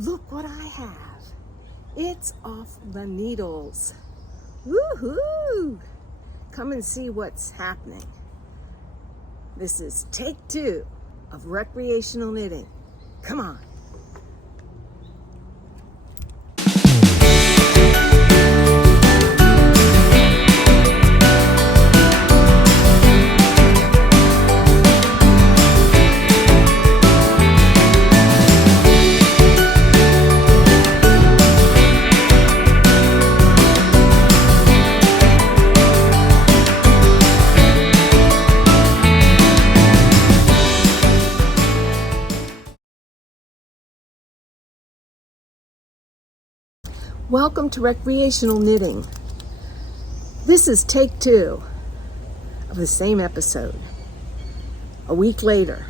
Look what I have. It's off the needles. Woohoo! Come and see what's happening. This is take 2 of recreational knitting. Come on. Welcome to Recreational Knitting. This is take 2 of the same episode, a week later,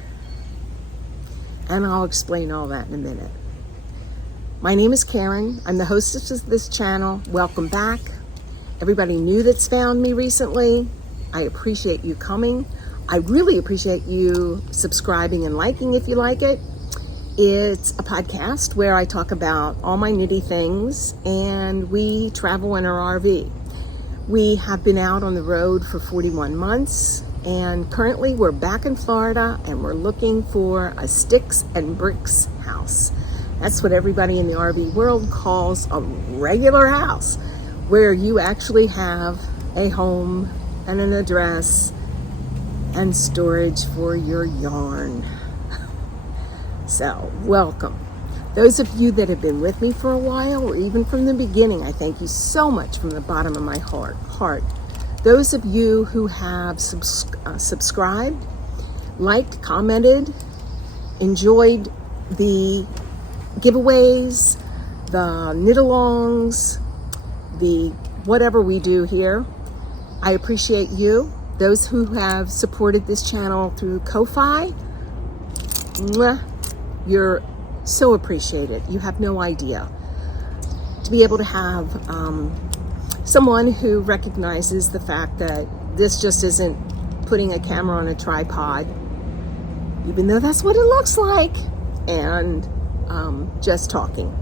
and I'll explain all that in a minute. My name is Karen. I'm the hostess of this channel. Welcome back. Everybody new that's found me recently, I appreciate you coming. I really appreciate you subscribing and liking if you like it. It's a podcast where I talk about all my nitty things, and we travel in our RV. We have been out on the road for 41 months, and currently we're back in Florida, and we're looking for a sticks and bricks house. That's what everybody in the RV world calls a regular house, where you actually have a home and an address and storage for your yarn. So, welcome. Those of you that have been with me for a while, or even from the beginning, I thank you so much from the bottom of my heart. Those of you who have subscribed, liked, commented, enjoyed the giveaways, the knit-alongs, the whatever we do here, I appreciate you. Those who have supported this channel through Ko-Fi, mwah, you're so appreciated. You have no idea. To be able to have someone who recognizes the fact that this just isn't putting a camera on a tripod, even though that's what it looks like, and just talking.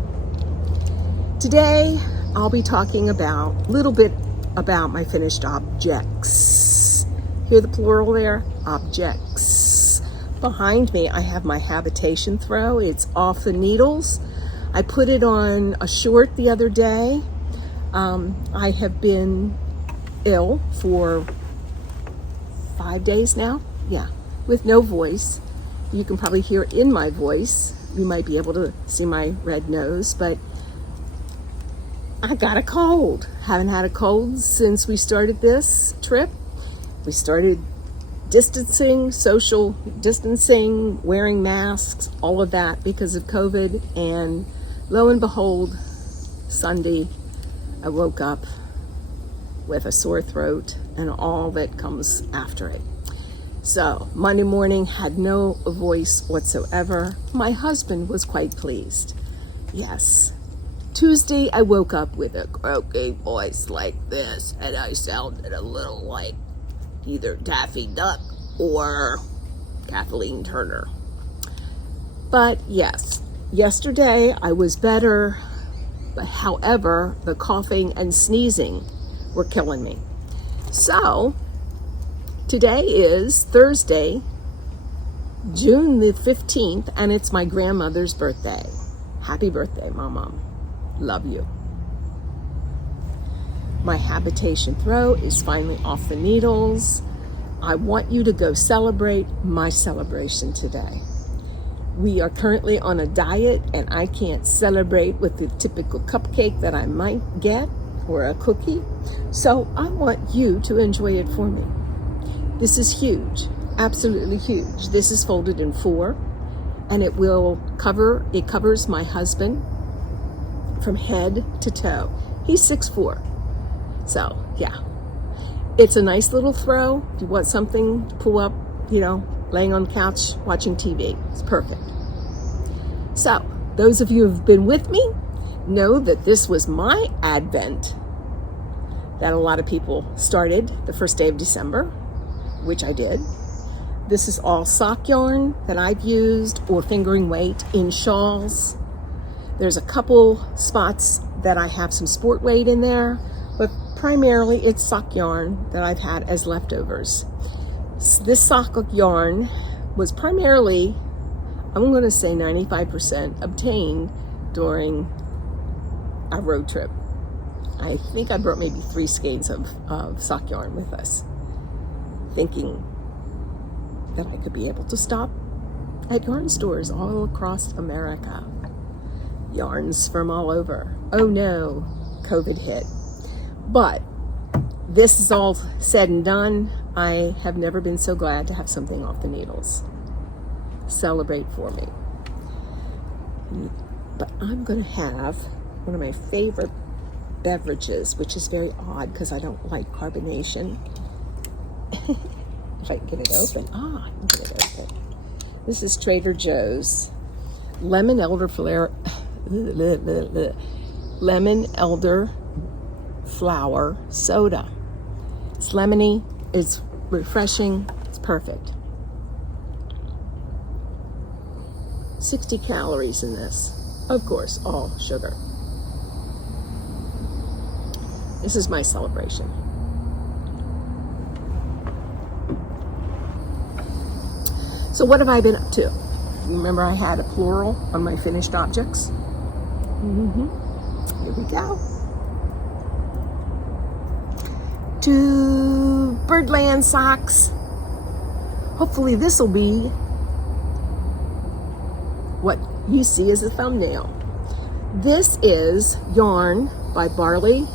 Today, I'll be talking a little bit about my finished objects. Hear the plural there? Objects. Behind me, I have my habitation throw. It's off the needles. I put it on a short the other day. I have been ill for 5 days now. Yeah, with no voice. You can probably hear it in my voice. You might be able to see my red nose, but I got a cold. Haven't had a cold since we started this trip. We started distancing, social distancing, wearing masks, all of that because of COVID. And lo and behold, Sunday, I woke up with a sore throat and all that comes after it. So Monday morning, had no voice whatsoever. My husband was quite pleased. Yes. Tuesday, I woke up with a croaky voice like this, and I sounded a little like either Daffy Duck or Kathleen Turner. But yes, yesterday I was better, but however, the coughing and sneezing were killing me. So today is Thursday, June the 15th, and it's my grandmother's birthday. Happy birthday, Mom. Love you. My habitation throw is finally off the needles. I want you to go celebrate my celebration today. We are currently on a diet, and I can't celebrate with the typical cupcake that I might get or a cookie. So I want you to enjoy it for me. This is huge, absolutely huge. This is folded in 4, and it covers my husband from head to toe. He's 6'4". So, yeah, it's a nice little throw. If you want something to pull up, laying on the couch, watching TV, it's perfect. So, those of you who've been with me know that this was my Advent that a lot of people started the first day of December, which I did. This is all sock yarn that I've used or fingering weight in shawls. There's a couple spots that I have some sport weight in there, but primarily it's sock yarn that I've had as leftovers. This sock yarn was primarily, I'm going to say 95% obtained during a road trip. I think I brought maybe 3 skeins of sock yarn with us, thinking that I could be able to stop at yarn stores all across America. Yarns from all over. Oh no, COVID hit. But this is all said and done. I have never been so glad to have something off the needles. Celebrate for me. But I'm going to have one of my favorite beverages, which is very odd because I don't like carbonation. If I can get it open. I can get it open. This is Trader Joe's lemon elderflower soda. It's lemony, it's refreshing, it's perfect. 60 calories in this. Of course, all sugar. This is my celebration. So what have I been up to? Remember I had a plural on my finished objects? Here we go. To Birdland socks. Hopefully this will be what you see as a thumbnail. This is yarn by Barley,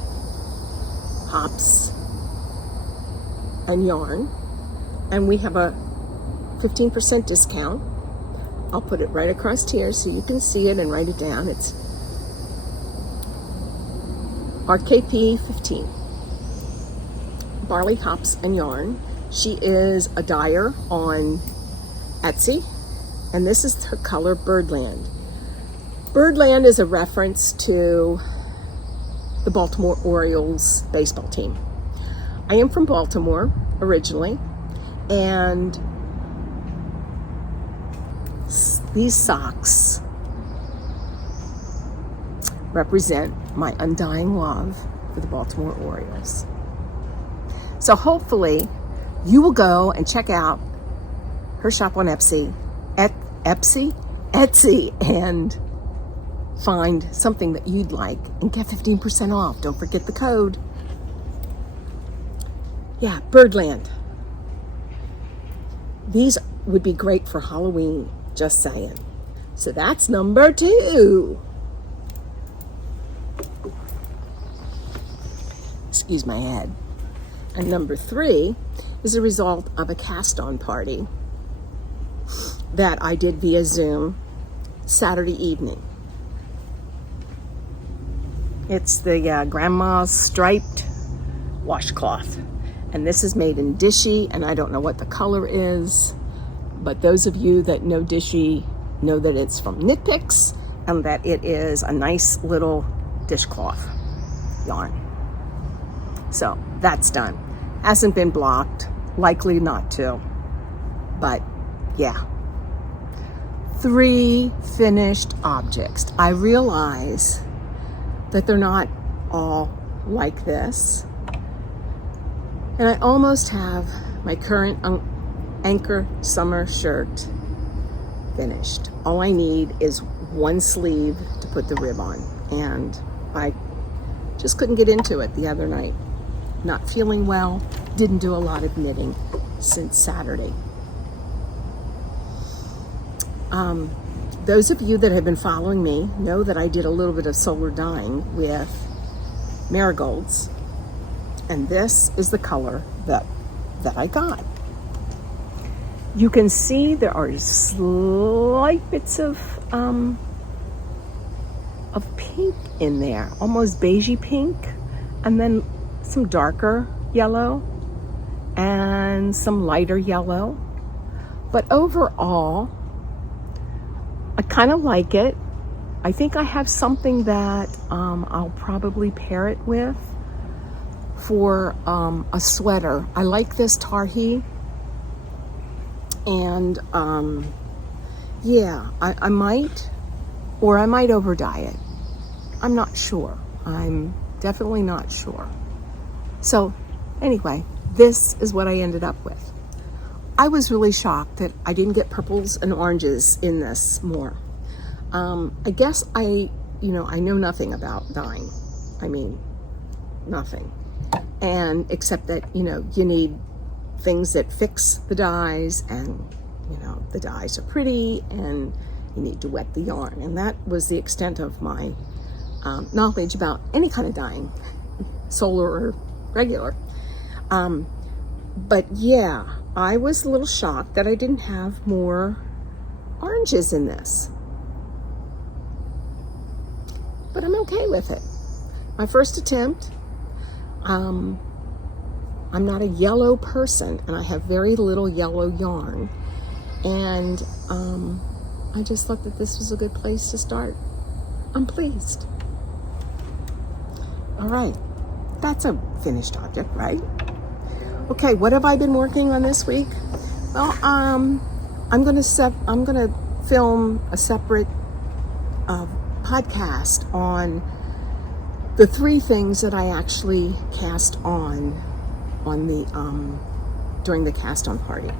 hops, and yarn. And we have a 15% discount. I'll put it right across here so you can see it and write it down. It's RKP 15. Barley, hops, and yarn. She is a dyer on Etsy, and this is her color Birdland. Birdland is a reference to the Baltimore Orioles baseball team. I am from Baltimore originally, and these socks represent my undying love for the Baltimore Orioles. So hopefully you will go and check out her shop on Etsy, and find something that you'd like and get 15% off. Don't forget the code. Yeah, Birdland. These would be great for Halloween, just saying. So that's number 2. Excuse my head. And number 3 is a result of a cast-on party that I did via Zoom Saturday evening. It's the Grandma's Striped washcloth. And this is made in Dishy, and I don't know what the color is, but those of you that know Dishy know that it's from Knit Picks and that it is a nice little dishcloth yarn. So that's done. Hasn't been blocked, likely not to, but yeah. 3 finished objects. I realize that they're not all like this. And I almost have my current Anchor summer shirt finished. All I need is 1 sleeve to put the rib on. And I just couldn't get into it the other night. Not feeling well, didn't do a lot of knitting since Saturday. Those of you that have been following me know that I did a little bit of solar dyeing with marigolds. And this is the color that I got. You can see there are slight bits of pink in there, almost beigey pink, and then some darker yellow and some lighter yellow. But overall, I kind of like it. I think I have something that I'll probably pair it with for a sweater. I like this Tarhi, and yeah, I might over dye it. I'm not sure. I'm definitely not sure. So anyway, this is what I ended up with. I was really shocked that I didn't get purples and oranges in this more. I guess I know nothing about dyeing. I mean, nothing. And except that, you need things that fix the dyes, and, the dyes are pretty, and you need to wet the yarn. And that was the extent of my knowledge about any kind of dyeing, solar or regular. But yeah, I was a little shocked that I didn't have more oranges in this. But I'm okay with it. My first attempt. I'm not a yellow person, and I have very little yellow yarn. And I just thought that this was a good place to start. I'm pleased. All right, that's a finished object, right? Okay, what have I been working on this week? Well, I'm gonna film a separate podcast on the 3 things that I actually cast on the during the cast on party.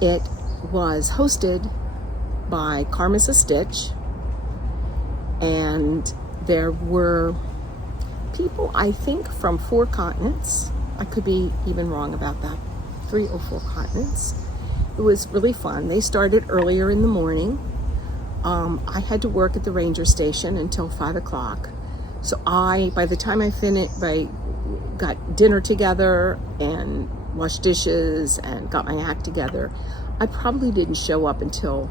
It was hosted by Karma's a Stitch, and there were people, I think, from 4 continents. I could be even wrong about that. 3 or 4 continents. It was really fun. They started earlier in the morning. I had to work at the ranger station until 5 o'clock. So by the time I got dinner together and washed dishes and got my act together, I probably didn't show up until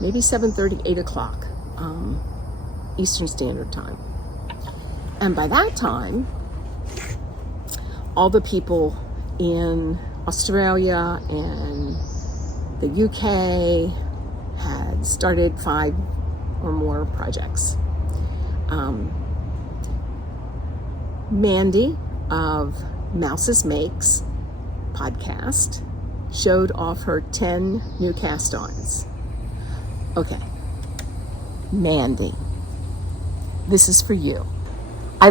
maybe 7:30, 8 o'clock Eastern Standard Time. And by that time, all the people in Australia and the UK had started 5 or more projects. Mandy of Mouse's Makes podcast showed off her 10 new cast-ons. Okay, Mandy, this is for you. I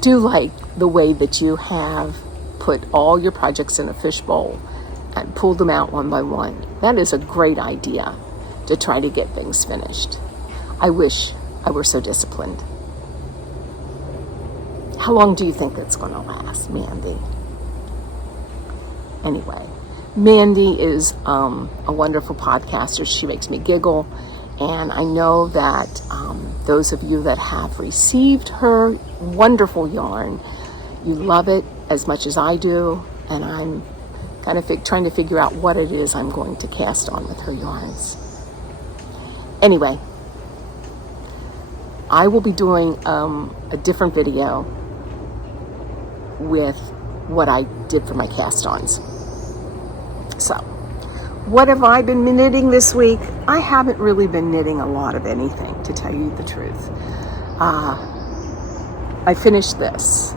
do like the way that you have put all your projects in a fishbowl and pulled them out one by one. That is a great idea to try to get things finished. I wish I were so disciplined. How long do you think that's going to last, Mandy? Anyway, Mandy is a wonderful podcaster. She makes me giggle, and I know that those of you that have received her wonderful yarn, you love it as much as I do, and I'm kind of trying to figure out what it is I'm going to cast on with her yarns. Anyway, I will be doing a different video with what I did for my cast-ons. So, what have I been knitting this week? I haven't really been knitting a lot of anything, to tell you the truth. I finished this.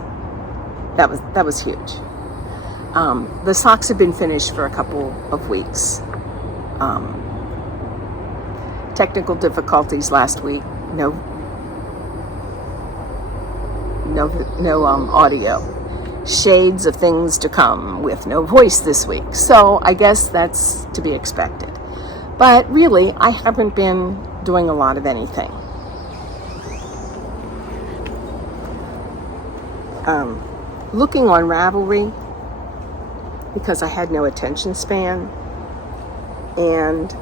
That was huge. The socks have been finished for a couple of weeks. Technical difficulties last week. No audio. Shades of things to come with no voice this week. So I guess that's to be expected. But really, I haven't been doing a lot of anything. Looking on Ravelry, because I had no attention span, and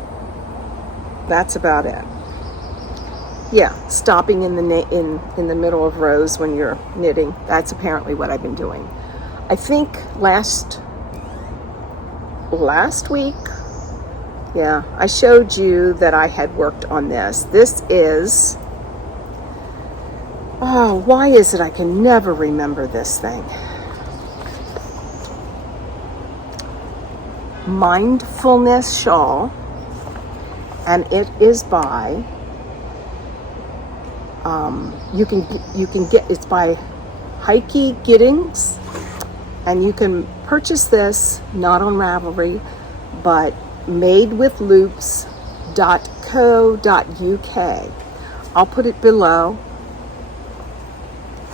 that's about it. Yeah, stopping in the middle of rows when you're knitting. That's apparently what I've been doing. I think last week, yeah, I showed you that I had worked on this. This is, why is it I can never remember this thing? Mindfulness Shawl, and it is by you can get, it's by Heike Giddings, and you can purchase this not on Ravelry, but madewithloops.co.uk. I'll put it below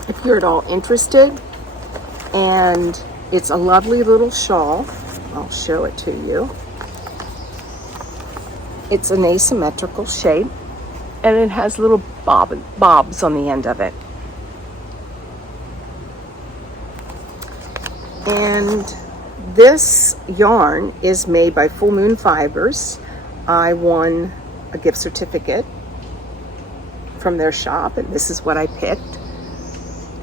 if you're at all interested. And it's a lovely little shawl. I'll show it to you. It's an asymmetrical shape, and it has little bobs on the end of it. And this yarn is made by Full Moon Fibers. I won a gift certificate from their shop, and this is what I picked.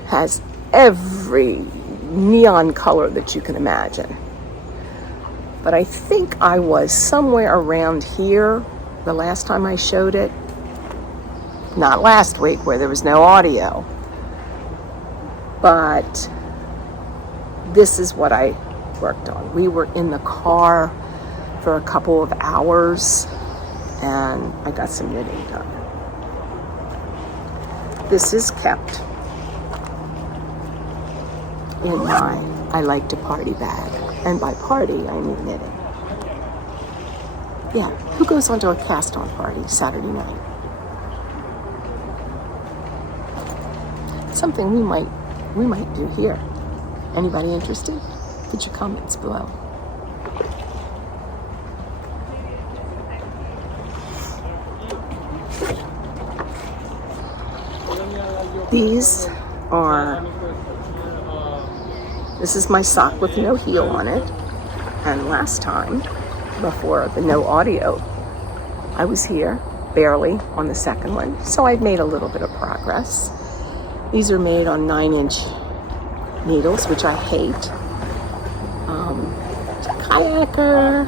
Has every neon color that you can imagine. But I think I was somewhere around here the last time I showed it. Not last week where there was no audio. But this is what I worked on. We were in the car for a couple of hours and I got some knitting done. This is kept in my I like to party bag. And by party, I mean knitting. Yeah, who goes onto a cast-on party Saturday night? Something we might do here. Anybody interested? Put your comments below. This is my sock with no heel on it. And last time, before the no audio, I was here, barely, on the second one. So I've made a little bit of progress. These are made on 9-inch needles, which I hate. Kayaker.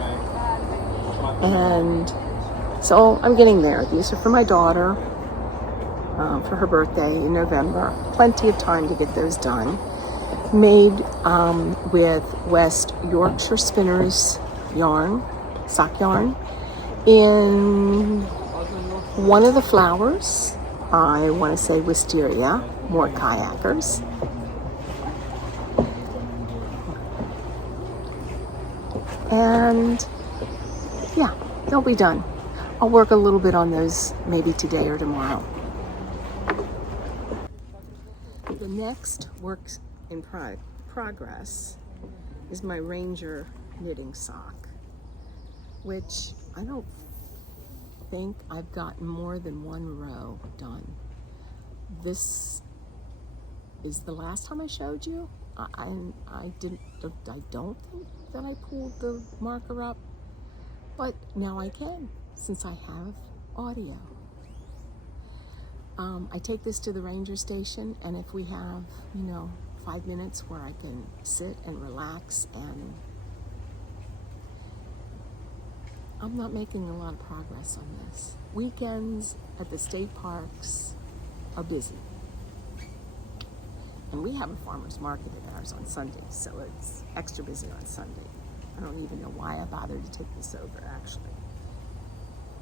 And so I'm getting there. These are for my daughter, for her birthday in November. Plenty of time to get those done. Made with West Yorkshire Spinners yarn, sock yarn. In one of the flowers, I want to say wisteria, more kayakers. And yeah, they'll be done. I'll work a little bit on those maybe today or tomorrow. The next work in progress is my Ranger knitting sock, which I don't think I've gotten more than one row done. This is the last time I showed you. I don't think that I pulled the marker up, but now I can since I have audio. I take this to the ranger station, and if we have, 5 minutes where I can sit and relax, and I'm not making a lot of progress on this. Weekends at the state parks are busy. And we have a farmer's market at ours on Sundays, so it's extra busy on Sunday. I don't even know why I bothered to take this over, actually.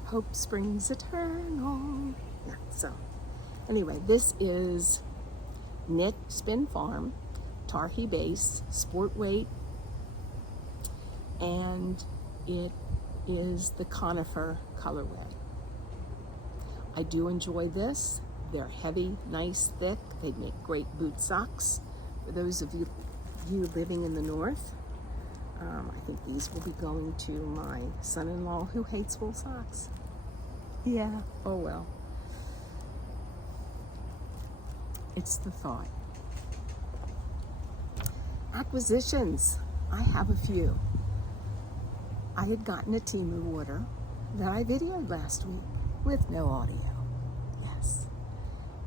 Hope springs eternal. Yeah, so anyway, this is Knit Spin Farm, Tarhi base, sport weight, and it is the conifer colorway. I do enjoy this. They're heavy, nice, thick. They make great boot socks. For those of you living in the north, I think these will be going to my son-in-law who hates wool socks. Yeah, oh well. It's the thought. Acquisitions. I have a few. I had gotten a Temu order that I videoed last week with no audio. Yes.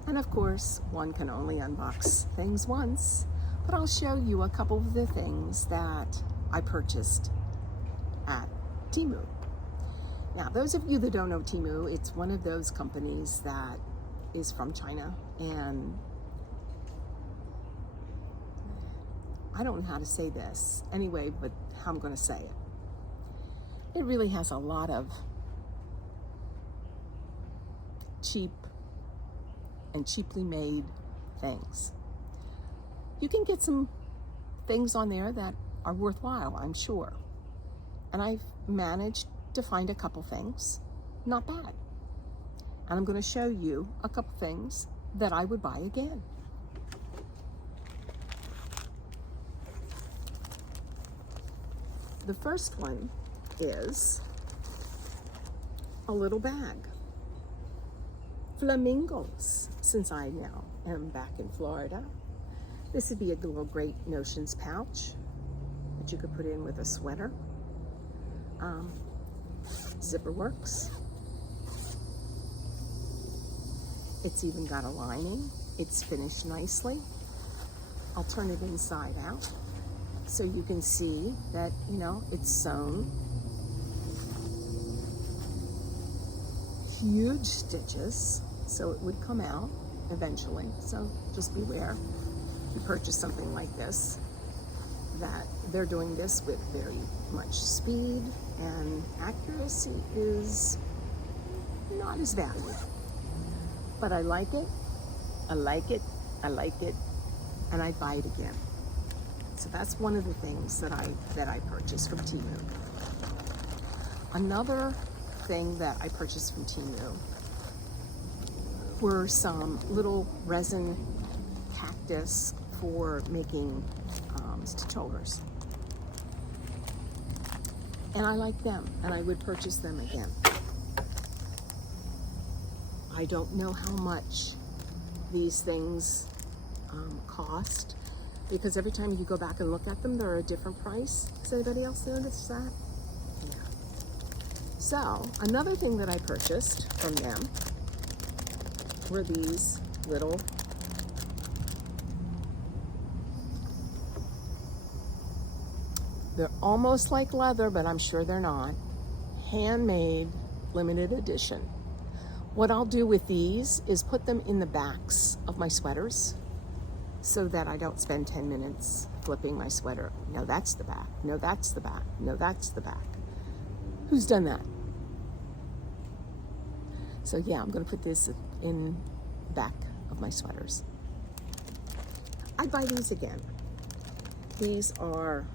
And of course, one can only unbox things once, but I'll show you a couple of the things that I purchased at Temu. Now, those of you that don't know Temu, it's one of those companies that is from China, and I don't know how to say this anyway, but how I'm going to say it. It really has a lot of cheap and cheaply made things. You can get some things on there that are worthwhile, I'm sure. And I've managed to find a couple things, not bad. and I'm going to show you a couple things that I would buy again. The first one is a little bag. Flamingos, since I now am back in Florida. This would be a little Great Notions pouch that you could put in with a sweater. Zipper works. It's even got a lining. It's finished nicely. I'll turn it inside out so you can see that, you know, it's sewn. Huge stitches, so it would come out eventually. So just beware if you purchase something like this, that they're doing this with very much speed, and accuracy is not as valued. But I like it, I like it, I like it, and I'd buy it again. So that's one of the things that I purchased from Temu. Another thing that I purchased from Temu were some little resin cactus for making stitch holders. And I like them, and I would purchase them again. I don't know how much these things cost, because every time you go back and look at them, they're a different price. Does anybody else notice that? Yeah. So, another thing that I purchased from them were these little they're almost like leather, but I'm sure they're not. Handmade, limited edition. What I'll do with these is put them in the backs of my sweaters so that I don't spend 10 minutes flipping my sweater. No, that's the back. No, that's the back. No, that's the back. Who's done that? So yeah, I'm going to put this in the back of my sweaters. I'd buy these again. These are,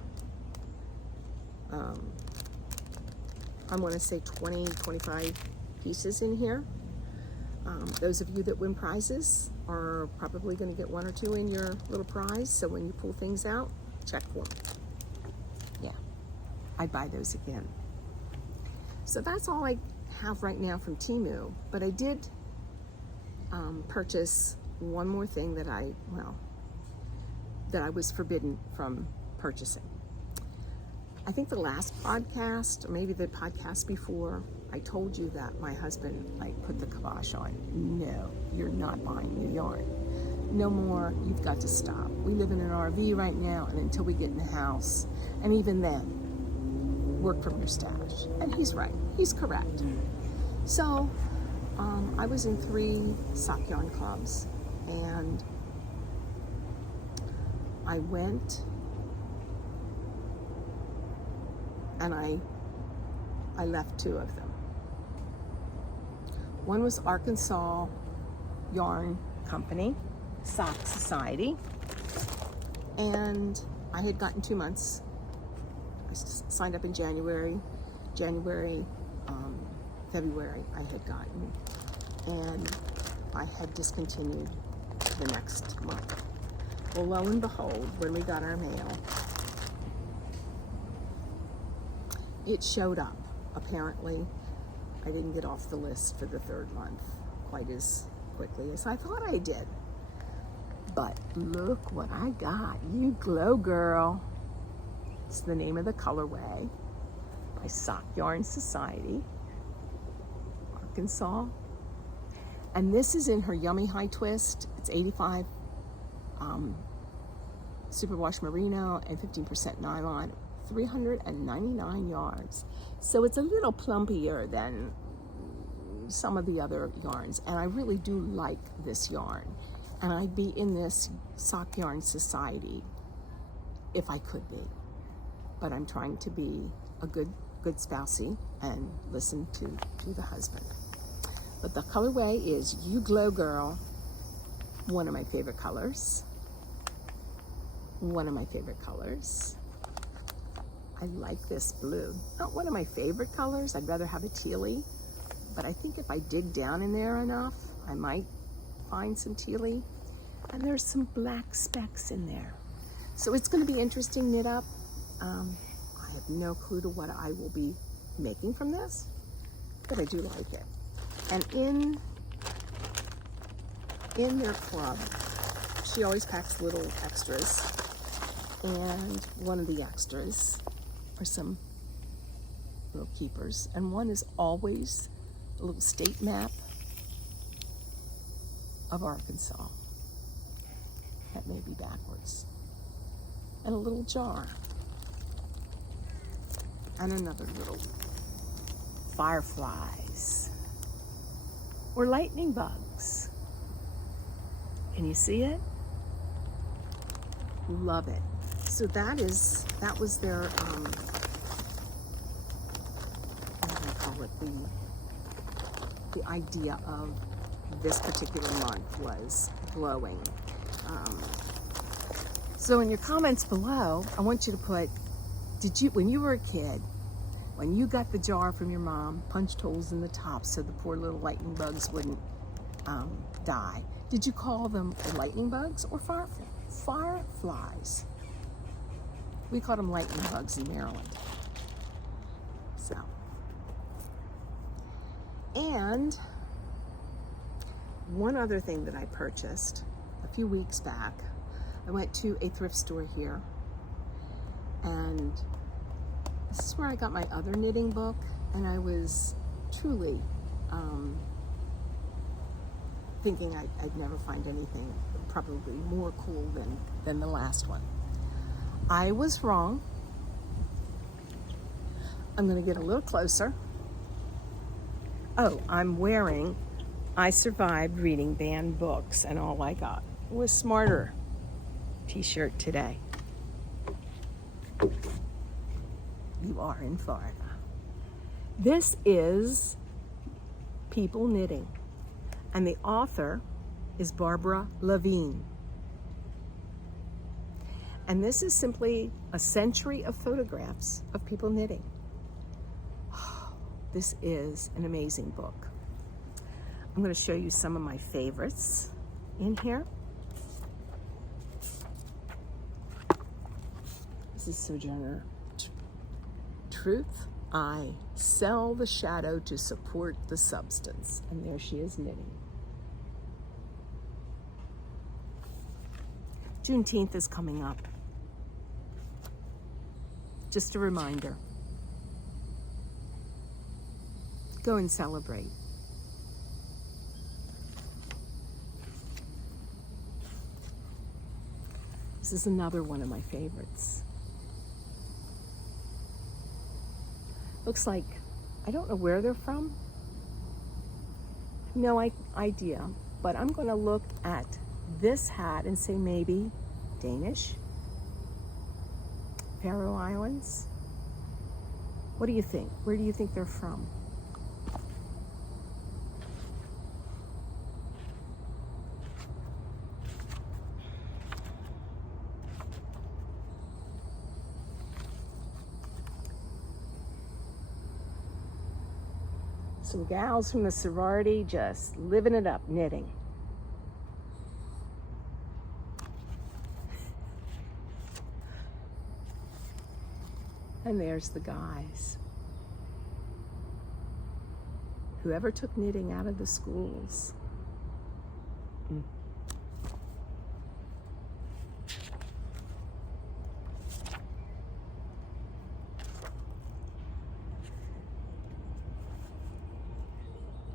I want to say 20, 25 pieces in here. Those of you that win prizes are probably going to get one or two in your little prize. So when you pull things out, check for them. Yeah, I'd buy those again. So that's all I have right now from Temu. But I did purchase one more thing that I was forbidden from purchasing. I think the last podcast, or maybe the podcast before, I told you that my husband put the kibosh on. No, you're not buying new yarn. No more, you've got to stop. We live in an RV right now, and until we get in the house, and even then, work from your stash. And he's right, he's correct. So, I was in 3 sock yarn clubs, and I went and I left 2 of them. One was Arkansas Yarn Company, Sock Society, and I had gotten 2 months. I signed up in January, February I had gotten, and I had discontinued the next month. Well, lo and behold, when we got our mail, it showed up. Apparently, I didn't get off the list for the 3rd month quite as quickly as I thought I did. But look what I got. You glow, girl. It's the name of the colorway by Sock Yarn Society, Arkansas. And this is in her Yummy High Twist. It's 85 superwash merino and 15% nylon. 399 yards. So it's a little plumpier than some of the other yarns, and I really do like this yarn, and I'd be in this Sock Yarn Society if I could be, but I'm trying to be a good spousey and listen to the husband. But the colorway is You Glow Girl, one of my favorite colors. I like this blue. Not one of my favorite colors. I'd rather have a tealy, but I think if I dig down in there enough, I might find some tealy. And there's some black specks in there. So it's going to be interesting knit up. I have no clue to what I will be making from this, but I do like it. And in their club, she always packs little extras, and one of the extras are some little keepers, and one is always a little state map of Arkansas. That may be backwards. And a little jar. And another little fireflies. Or lightning bugs. Can you see it? Love it. So that was their, what do I call it? The idea of this particular month was glowing. So in your comments below, I want you to put, when you were a kid, when you got the jar from your mom, punched holes in the top so the poor little lightning bugs wouldn't die, did you call them lightning bugs or fireflies? We called them lightning bugs in Maryland. So, and one other thing that I purchased a few weeks back, I went to a thrift store here, and this is where I got my other knitting book, and I was truly thinking I'd never find anything probably more cool than the last one. I was wrong. I'm going to get a little closer. Oh, I'm wearing I Survived Reading Banned Books, and all I got was Smarter t-shirt today. You are in Florida. This is People Knitting, and the author is Barbara Levine. And this is simply a century of photographs of people knitting. This is an amazing book. I'm going to show you some of my favorites in here. This is Sojourner Truth. I sell the shadow to support the substance. And there she is knitting. Juneteenth is coming up. Just a reminder. Go and celebrate. This is another one of my favorites. Looks like, I don't know where they're from. No idea, but I'm going to look at this hat and say maybe Danish, Faroe Islands. What do you think? Where do you think they're from? Some gals from the sorority just living it up, knitting. And there's the guys. Whoever took knitting out of the schools.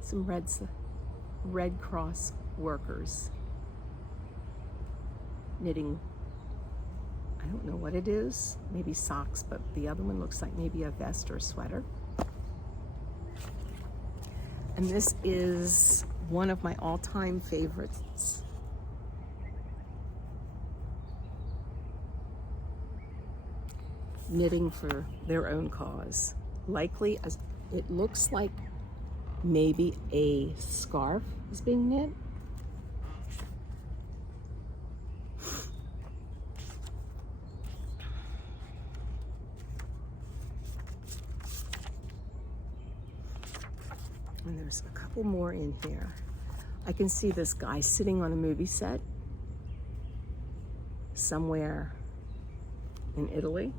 Some Red Cross workers knitting, I don't know what it is, maybe socks, but the other one looks like maybe a vest or a sweater. And this is one of my all-time favorites. Knitting for their own cause. Likely, as it looks like maybe a scarf is being knit. And there's a couple more in here. I can see this guy sitting on a movie set somewhere in Italy,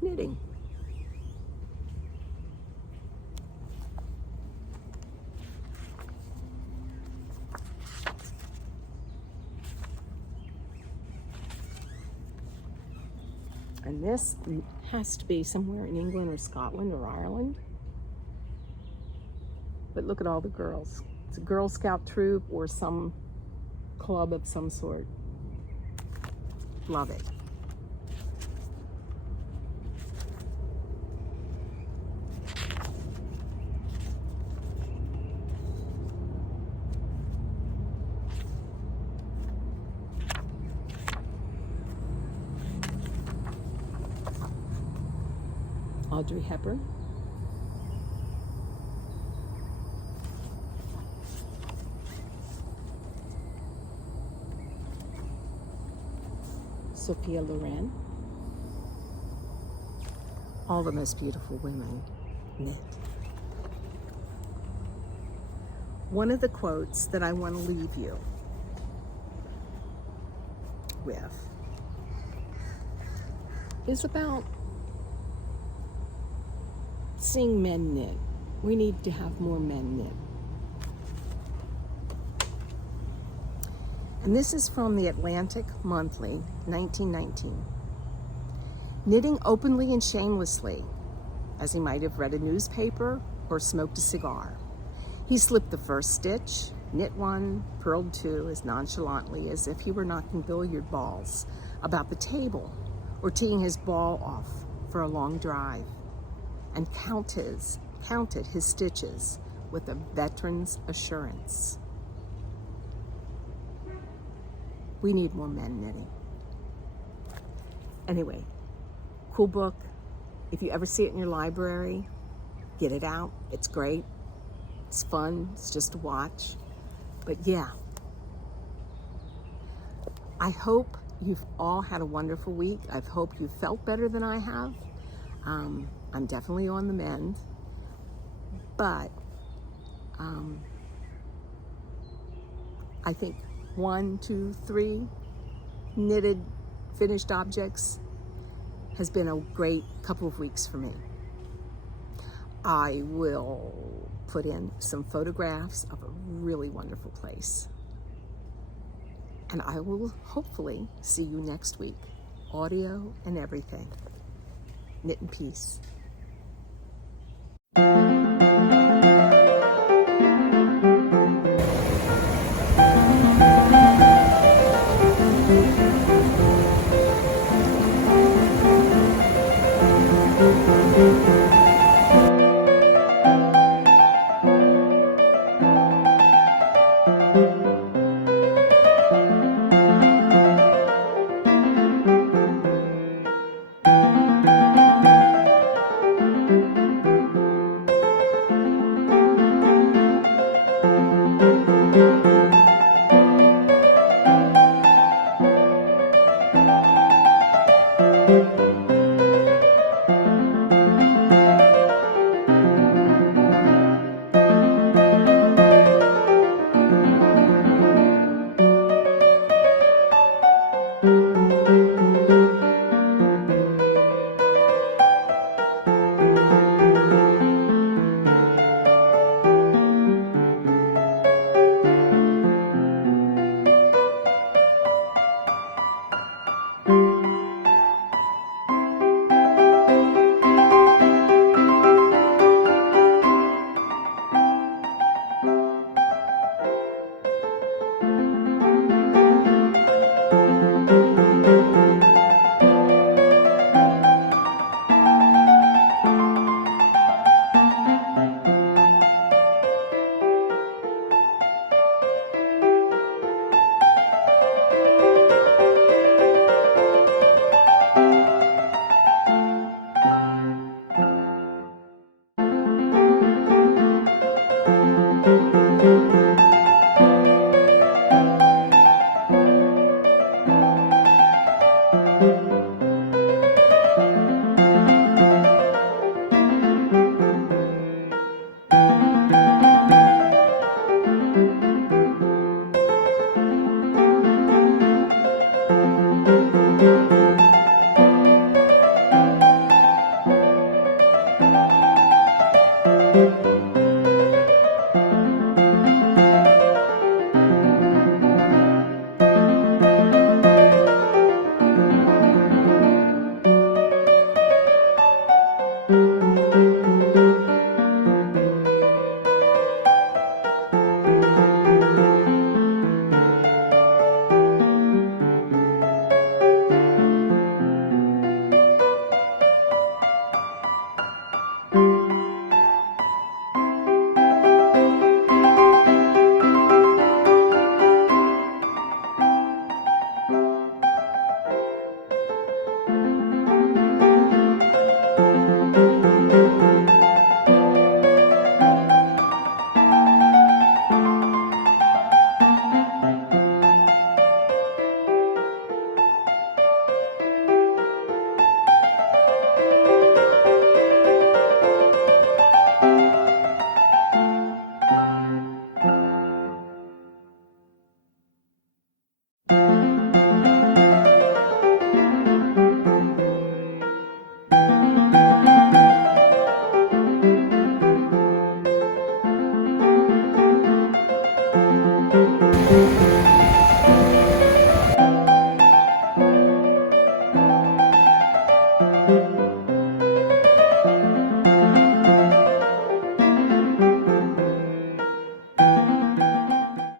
knitting. And this has to be somewhere in England or Scotland or Ireland. But look at all the girls. It's a Girl Scout troop or some club of some sort. Love it. Audrey Hepburn. Sophia Loren. All the most beautiful women knit. One of the quotes that I want to leave you with is about seeing men knit. We need to have more men knit. And this is from the Atlantic Monthly, 1919. Knitting openly and shamelessly, as he might have read a newspaper or smoked a cigar. He slipped the first stitch, knit one, purled two, as nonchalantly as if he were knocking billiard balls about the table or teeing his ball off for a long drive, and counted his stitches with a veteran's assurance. We need more men knitting. Anyway, cool book. If you ever see it in your library, get it out. It's great. It's fun. It's just to watch. But yeah, I hope you've all had a wonderful week. I hope you felt better than I have. I'm definitely on the mend, but I think 1, 2, 3 knitted finished objects has been a great couple of weeks for me. I will put in some photographs of a really wonderful place. And I will hopefully see you next week. Audio and everything. Knit in peace.